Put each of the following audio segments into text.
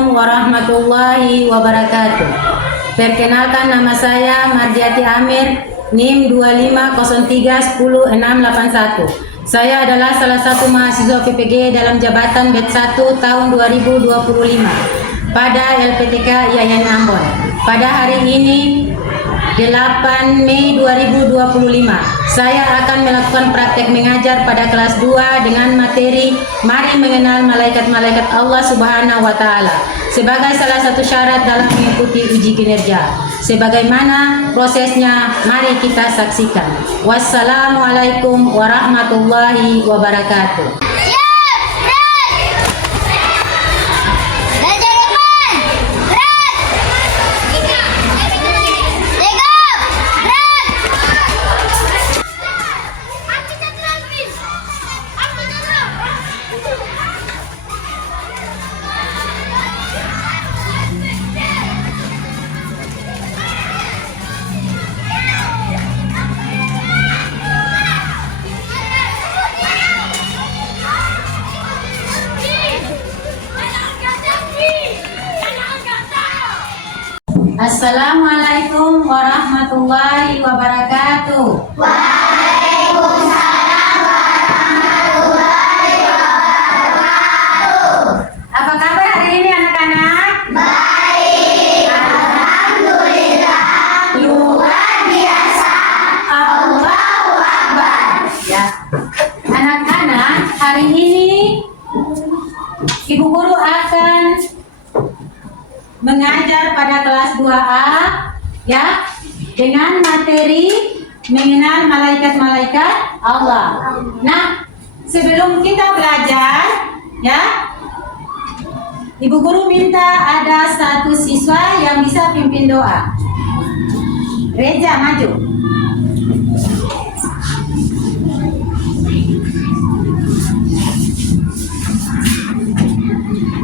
Assalamualaikum warahmatullahi wabarakatuh. Perkenalkan, nama saya Mardiati Amir, NIM 25031061. Saya adalah salah satu mahasiswa PPG dalam jabatan BET 1 tahun 2025 pada LPTK Yayan Ambon. Pada hari ini 8 Mei 2025 saya akan melakukan praktek mengajar pada kelas 2 dengan materi Mari Mengenal Malaikat-Malaikat Allah Subhanahu wa Ta'ala sebagai salah satu syarat dalam mengikuti uji kinerja. Sebagaimana prosesnya, mari kita saksikan. Wassalamualaikum warahmatullahi wabarakatuh. Assalamualaikum warahmatullahi wabarakatuh. Waalaikumsalam warahmatullahi wabarakatuh. Apa kabar hari ini anak-anak? Baik, alhamdulillah. Luar biasa. Allahu Akbar. Ya. Anak-anak, hari ini Ibu Guru akan mengajar pada kelas 2A ya, dengan materi mengenal malaikat-malaikat Allah. Nah, sebelum kita belajar ya, Ibu Guru minta ada satu siswa yang bisa pimpin doa. Reza, maju.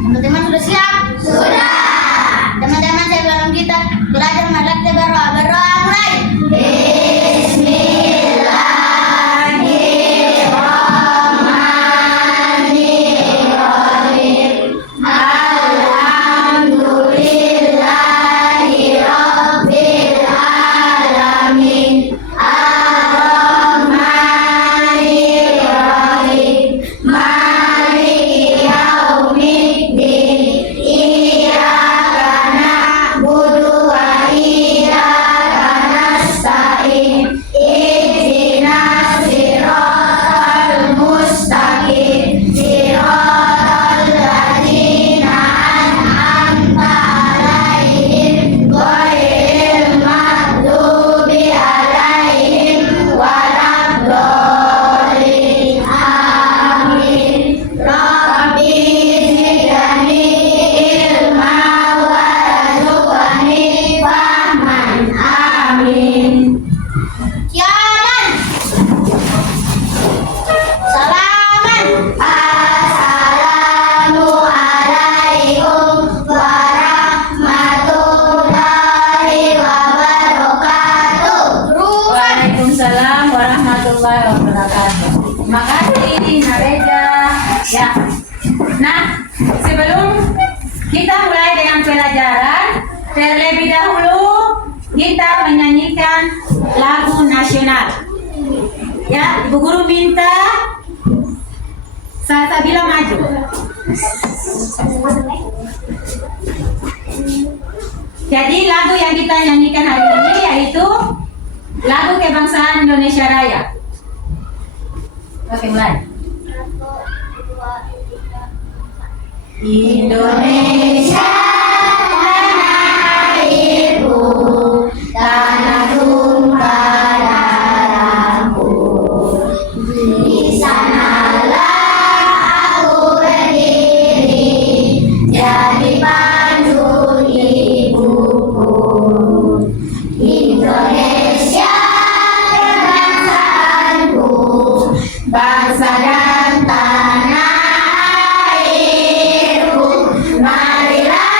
Teman-teman sudah siap? Sudah. Teman-teman, sebelum kita belajar malam berdoa mulai. Bismillahirrahmanirrahim. Alhamdulillahirabbil alamin. Ar-Rahmanirrahim. Maliki yaumiddin. Iyyaka na'budu wa iyyaka nasta'in. Ihdinas siratal mustaqim. Siratal ladzina an'amta 'alaihim ghairil maghdubi 'alaihim waladdallin. Amin. Rabbi zidni ilma warzuqni fahman. Amin. Kiaman. Salaman. Assalamualaikum warahmatullahi wabarakatuh. Waalaikumsalam warahmatullahi wabarakatuh. Terima kasih Dina Reza. Ya. Nah, sebelum kita mulai dengan pelajaran, terlebih dahulu kita menyanyikan lagu nasional. Ya, Ibu Guru minta Salsabila maju. Jadi lagu yang kita nyanyikan hari ini yaitu lagu kebangsaan Indonesia Raya. Oke, mulai. Indonesia tanah airku, tanah tumpah darahku. Di sanalah aku berdiri, jadi pandu ibuku. Indonesia kebangsaanku, bangsa dan tanah airku. Marilah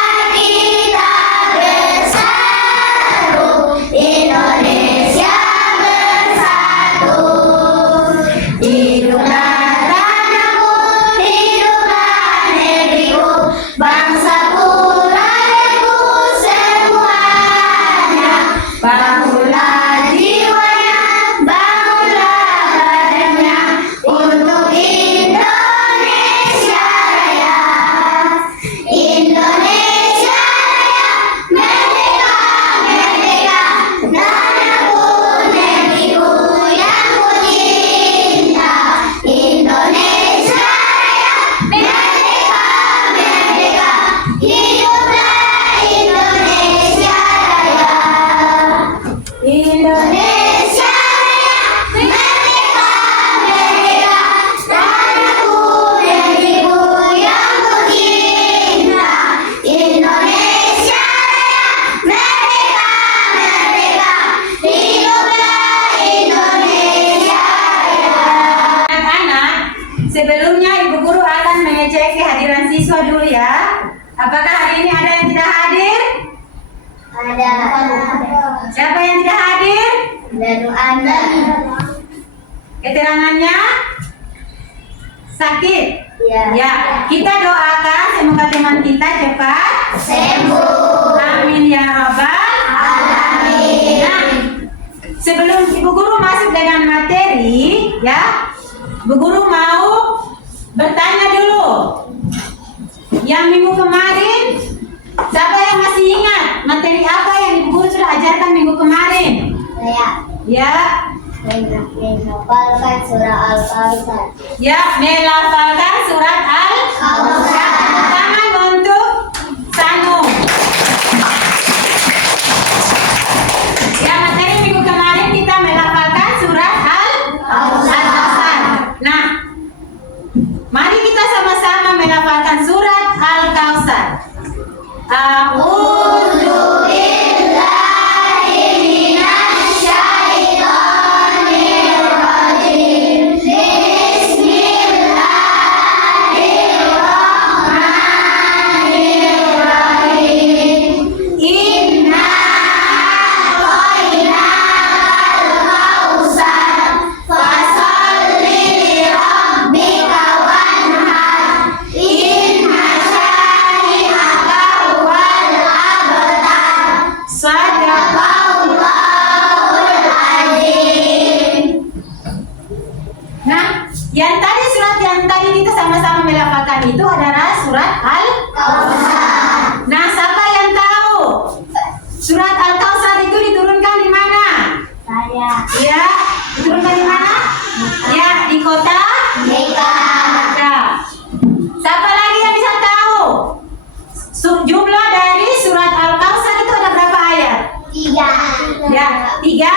ini ada yang tidak hadir? Ada. Siapa yang tidak hadir? Lalu Anda. Keterangannya sakit. Ya. Ya, kita doakan semoga teman kita cepat Sembuh. amin ya robbal Alamin. Nah, sebelum Ibu Guru masuk dengan materi, ya, Bu Guru mau bertanya dulu. Yang minggu kemarin, siapa yang masih ingat materi apa yang Ibu Guru sudah ajarkan minggu kemarin? Saya Ya, menghafalkan surah Al-Kautsar. ya, melafalkan surat Al-Kautsar. Tangan untuk Sanu. Ya, materi minggu kemarin kita melafalkan surat Al-Kautsar. Nah, mari kita sama-sama melafalkan surat Al-Kautsar. A'udzu billahi minasyaitonir rajim. Bismillahirrahmanirrahim. Inna a'tainakal kautsar fasholli li rabbika wanhar. Inna syani'aka huwal abtar. Shadaqallahul azim. Nah, yang tadi kita sama-sama melafalkan itu adalah surat Al-Kautsar. Nah, siapa yang tahu surat Al-Kautsar itu diturunkan di mana? Saya. Ya, diturunkan di mana? Ya, di kota Mekah. Mekah. Siapa lagi yang bisa tahu? Jumlah dari surat Al-Kautsar itu ada berapa ayat? 3. Ya, 3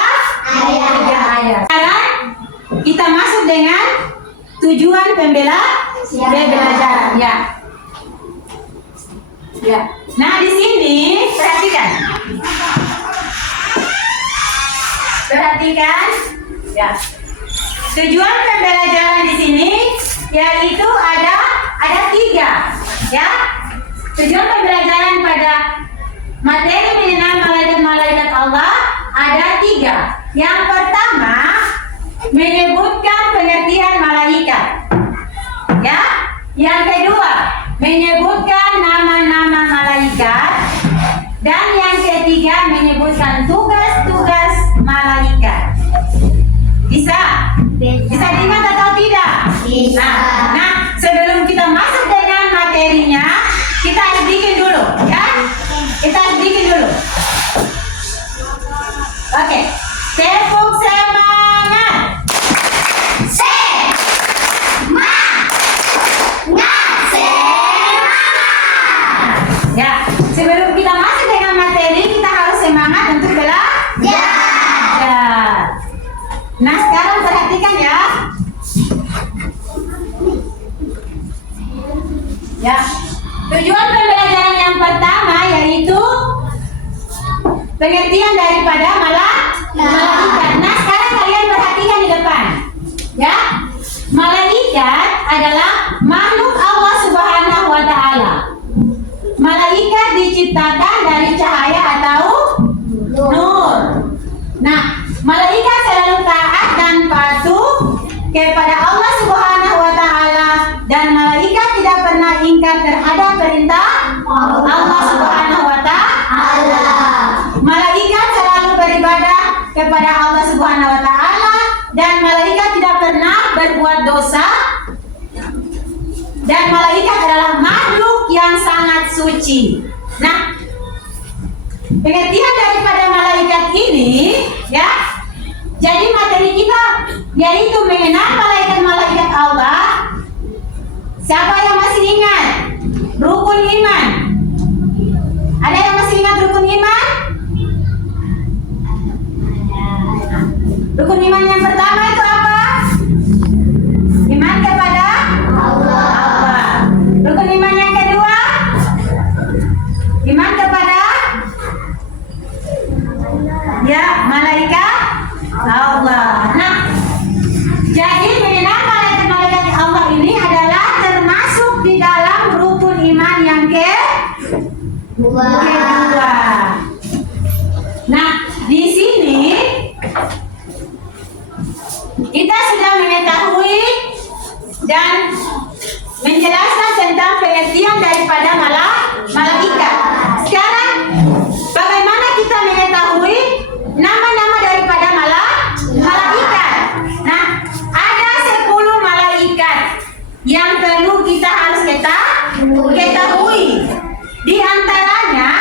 Ayat. 3 ayat. Sekarang kita masuk dengan tujuan pembelajaran. Ya. Ya. Nah, di sini perhatikan. Perhatikan. Ya. Tujuan pembelajaran di sini yaitu ada 3. Ya. Tujuan pembelajaran pada materi mengenal malaikat-malaikat Allah ada 3. Yang pertama, menyebutkan pengertian malaikat. Ya. Yang kedua, menyebutkan nama-nama malaikat. Dan yang ketiga, menyebutkan tugas-tugas malaikat. Bisa? Bisa diingat atau tidak? Bisa. Nah, sebelum kita masuk dengan materinya, kita harus bikin dulu, ya. Kita harus bikin dulu. Oke, tepuk semangat. Ya, sebelum kita masuk dengan materi, kita harus semangat untuk belajar. Nah, sekarang perhatikan ya. Ya, tujuan pembelajaran yang pertama yaitu pengertian daripada malaikat. Nah, sekarang kalian perhatikan di depan. Ya, malaikat adalah makhluk Allah Subhanahu wa Ta'ala. Malaikat diciptakan dari cahaya atau nur. Nah, malaikat selalu taat dan patuh kepada Allah Subhanahu wa Ta'ala, dan malaikat tidak pernah ingkar terhadap perintah Allah Subhanahu wa Ta'ala. Malaikat selalu beribadah kepada Allah Subhanahu wa Ta'ala, dan malaikat tidak pernah berbuat dosa. Dan malaikat adalah makhluk yang sangat suci. Nah, pengertian daripada malaikat ini, ya. Jadi materi kita yaitu mengenal malaikat-malaikat Allah. Siapa yang masih ingat rukun iman? Ada yang masih ingat rukun iman? Rukun iman yang pertama itu apa? Iman kepada Allah. Rukun iman yang kedua? Iman kepada malaikat Allah. Nah, jadi mengenal malaikat-malaikat Allah ini adalah termasuk di dalam rukun iman yang kedua. Nah, di sini kita sudah mengetahui dan menjelaskan tentang pengertian daripada malaikat. Sekarang, bagaimana kita mengetahui nama-nama daripada malaikat? Nah, ada 10 malaikat yang perlu kita harus ketahui. Di antaranya,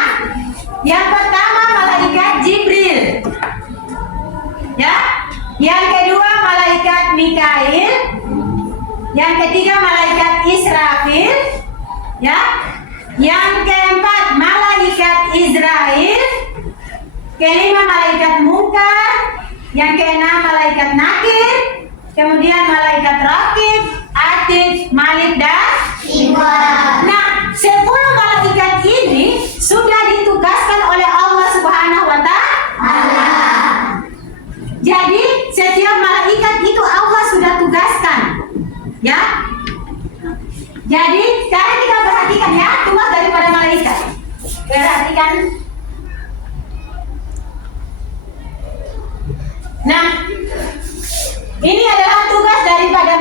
yang pertama malaikat Jibril, ya. Yang kedua malaikat Mikail, yang ketiga malaikat Israfil, ya. Yang keempat malaikat Israel, kelima malaikat Munkar, yang keenam malaikat Nakir, kemudian malaikat Rakib, Atid, Malik dan Iqbal. Nah, 10 malaikat ini sudah ditugaskan oleh Allah Subhanahu wa Ta'ala. Jadi setiap malaikat itu Allah sudah tugaskan, ya. Jadi sekarang kita perhatikan ya tugas daripada malaikat. Perhatikan. Nah, ini adalah tugas daripada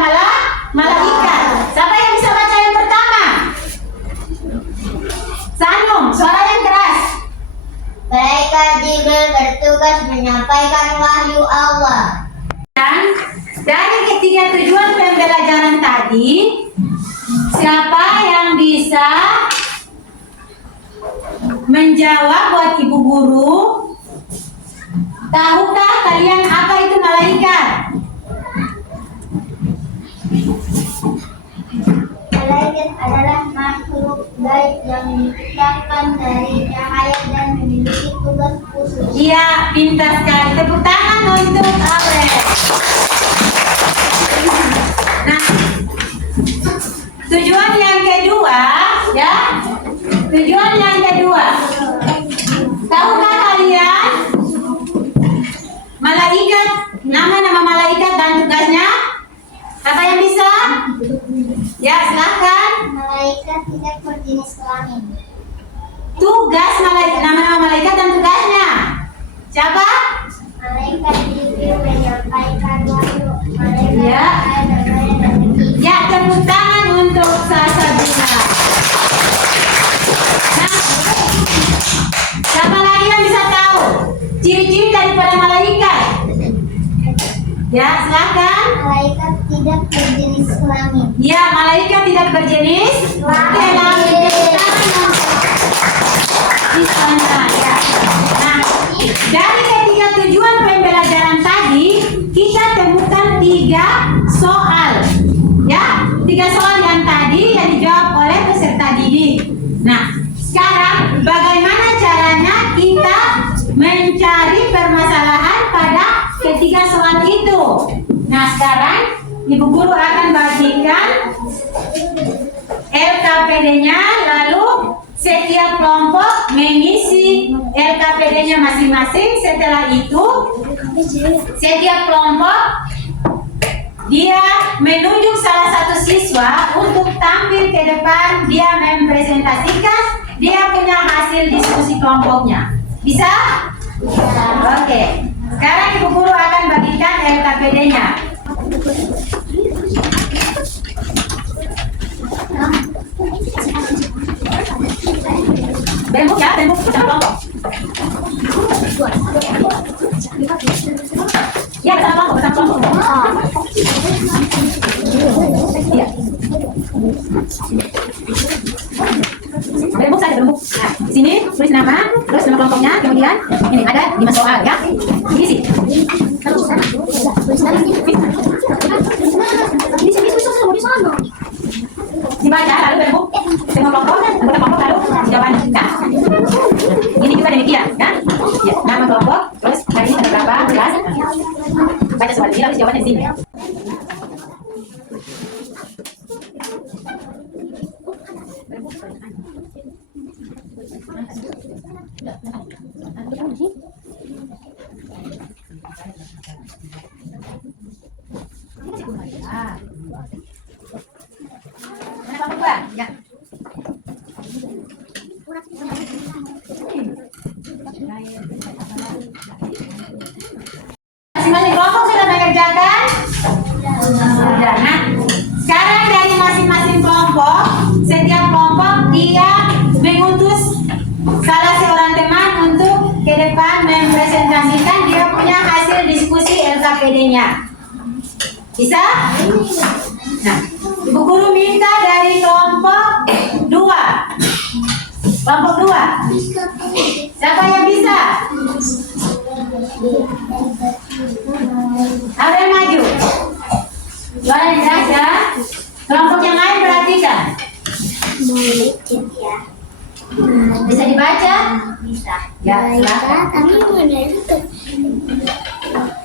malaikat. Siapa yang bisa baca yang pertama? Sanum, suara yang keras. Malaikat Jibril bertugas menyampaikan wahyu Allah. Dan dari ketiga tujuan pembelajaran tadi, siapa yang bisa menjawab buat ibu guru? Tahukah kalian apa itu malaikat? Malaikat adalah makhluk gaib yang diciptakan dari cahaya dan memiliki tugas khusus. Iya, pintar sekali. Tepuk tangan untuk Awet. Nah, tujuan yang kedua, ya. Tujuan yang kedua. Tahukah kalian malaikat, nama-nama malaikat dan tugasnya? Apa yang bisa? Ya, silakan. Malaikat tidak berjenis kelamin. Tugas malaikat, nama-nama malaikat dan tugasnya. Siapa? Malaikat Jibril menyampaikan wahyu. Malaikat Ya. Ya, tepuk tangan untuk Sasabila. Nah, siapa lagi yang bisa tahu ciri-ciri daripada malaikat? Ya, silakan. Malaikat tidak berjenis kelamin. Ya, malaikat tidak berjenis kelamin. Tepuk tangan di sana, ya. Nah, dari ketiga tujuan pembelajaran tadi, kita temukan 3 soal. Ya, 3 soal yang tadi yang dijawab oleh peserta didik. Nah, sekarang bagaimana caranya kita mencari permasalahan pada ketiga soal itu? Nah, sekarang ibu guru akan bagikan LKPD-nya, lalu setiap kelompok mengisi LKPD-nya masing-masing. Setelah itu, setiap kelompok dia menunjuk salah satu siswa untuk tampil ke depan. Dia mempresentasikan dia punya hasil diskusi kelompoknya. Bisa? Oke. Sekarang ibu guru akan bagikan LKPD-nya. Berembuk ya, berembuk sama kelompok. Ya, bersama kelompok. Iya. Berembuk saja, berembuk. Nah, di sini tulis nama, terus nama kelompoknya, kemudian ini ada 5 soal ya. Diisi. Dibaca lalu berembuk semua kelompok, anggota kelompok lalu jawaban. Nah, ini juga demikian, kan? Ya, nama kelompok, terus hari ini ada berapa kelas? Baca soal ini lalu jawabannya di sini. Ya. Masing-masing kelompok sudah mengerjakan? Sudah. Nah, sekarang dari masing-masing kelompok, setiap kelompok dia mengutus salah seorang teman untuk ke depan mempresentasikan dia punya hasil diskusi LKPD-nya. Bisa? Nah, Ibu Guru minta dari kelompok 2. Kelompok 2. Siapa yang bisa? Ada yang maju? Suara yang jelas ya. Kelompok yang lain perhatikan. Bisa dibaca? Bisa. Ya, silakan.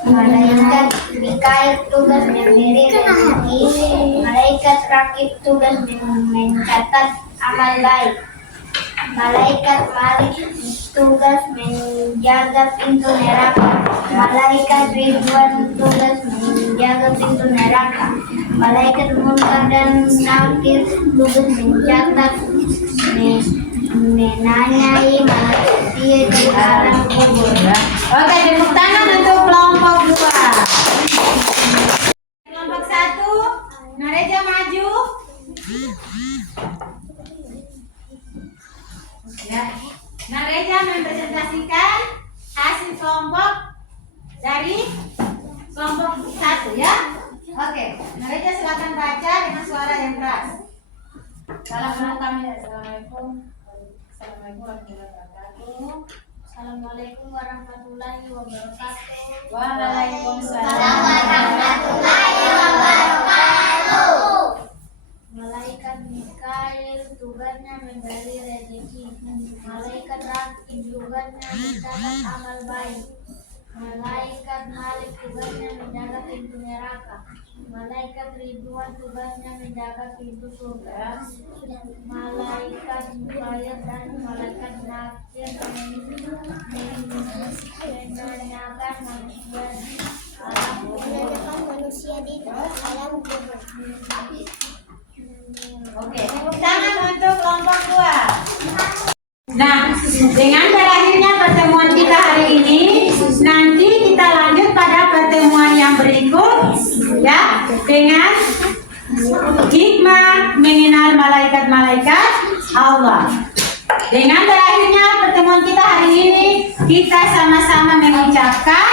Malaikat Mikail tugas mendiri rezeki. Malaikat Rakib tugas mencatat amal baik. Malaikat Malik tugas menjaga pintu neraka. Malaikat Ridwan tugas menjaga pintu neraka. Malaikat Munkar dan Nakir tugas mencatat menanyai manusia di alam kubur. Oke, tepuk tangan untuk kelompok 2. Kelompok 1, Nareja maju. Ya, Nareja mempresentasikan hasil kelompok dari kelompok 1 ya. Oke, Nareja silakan baca dengan suara yang keras. Assalamualaikum. Assalamualaikum warahmatullahi wabarakatuh. Assalamualaikum warahmatullahi wabarakatuh. Waalaikumsalam warahmatullahi wabarakatuh. Malaikat Mikail tugasnya memberi rezeki. Malaikat Rakib tugasnya mencatat amal baik. Malaikat Malik tugasnya menjaga pintu neraka. Malaikat Ridwan tugasnya menjaga pintu surga. Malaikat Mukhayat dan malaikat Nakir menanyakan manusia di alam kubur. Oke, tepuk tangan untuk kelompok 2. Nah, dengan berakhirnya pertemuan kita hari ini, nanti kita lanjut pada pertemuan yang berikut, ya, dengan hikmah mengenal malaikat-malaikat Allah. Dengan berakhirnya pertemuan kita hari ini, kita sama-sama mengucapkan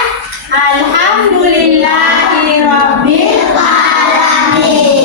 Alhamdulillahirabbil alamin.